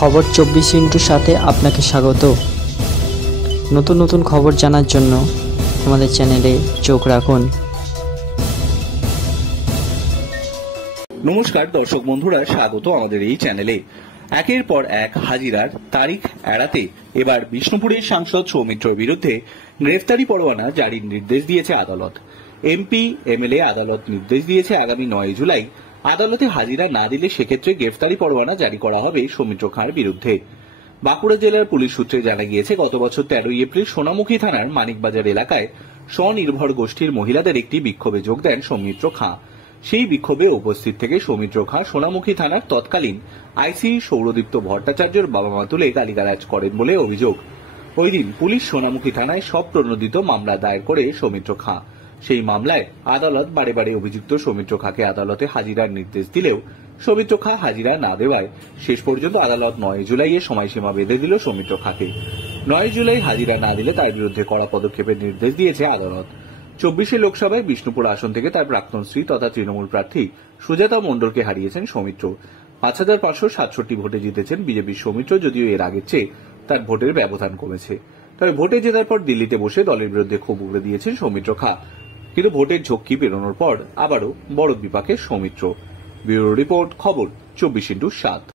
খবর 24x সাথে আপনাকে স্বাগত। নতুন নতুন খবর জানার জন্য আমাদের চ্যানেলে চোখ রাখুন। নমস্কার দর্শক বন্ধুরা, স্বাগত আমাদের এই চ্যানেলে। একের পর এক হাজিরার তারিখ এড়াতে এবার বিষ্ণুপুরের সাংসদ সৌমিত্রর বিরুদ্ধে গ্রেফতারি পরোয়ানা জারির নির্দেশ দিয়েছে আদালত। এমপি এমএলএ আদালত নির্দেশ দিয়েছে আগামী 9 জুলাই আদালতে হাজিরা না দিলে সেক্ষেত্রে গ্রেফতারি পরোয়ানা জারি করা হবে সৌমিত্র খাঁর বিরুদ্ধে। বাঁকুড়া জেলার পুলিশ সূত্রে জানা গিয়েছে, গত বছর 13 এপ্রিল সোনামুখী থানার মানিকবাজার এলাকায় স্বনির্ভর গোষ্ঠীর মহিলাদের একটি বিক্ষোভে যোগ দেন সৌমিত্র খাঁ। সেই বিক্ষোভে উপস্থিত থেকে সৌমিত্র খাঁ সোনামুখী থানার তৎকালীন আইসি সৌরদীপ্ত ভট্টাচার্যের বাবা মা তুলে গালিগালাজ করেন বলে অভিযোগ। ওই দিন পুলিশ সোনামুখী থানায় সব প্রণোদিত মামলা দায়ের করে সৌমিত্র খাঁ। সেই মামলায় আদালত বারে বারে অভিযুক্ত সৌমিত্র খাঁকে আদালতে হাজিরার নির্দেশ দিলেও সৌমিত্র খাঁ হাজিরা না দেওয়ায় শেষ পর্যন্ত আদালত 9 জুলাই এর সময়সীমা বেঁধে দিল সৌমিত্র খাঁকে। 9 জুলাই হাজিরা না দিলে তার বিরুদ্ধে কড়া পদক্ষেপের নির্দেশ দিয়েছে আদালত। 24 লোকসভায় বিষ্ণুপুর আসন থেকে তার প্রাক্তন স্ত্রী তথা তৃণমূল প্রার্থী সুজাতা মণ্ডলকে হারিয়েছেন সৌমিত্র। 5567 ভোটে জিতেছেন বিজেপির সৌমিত্র, যদিও এর আগের চেয়ে তার ভোটের ব্যবধান কমেছে। তবে ভোটে জেতার পর দিল্লিতে বসে দলের বিরুদ্ধে ক্ষোভ উগড়ে দিয়েছেন সৌমিত্র খাঁ। কিন্তু ভোটের ঝক্কি পেরোনোর পর আবারও বড় বিপাকে সৌমিত্র। ব্যুরো রিপোর্ট, খবর 24x7।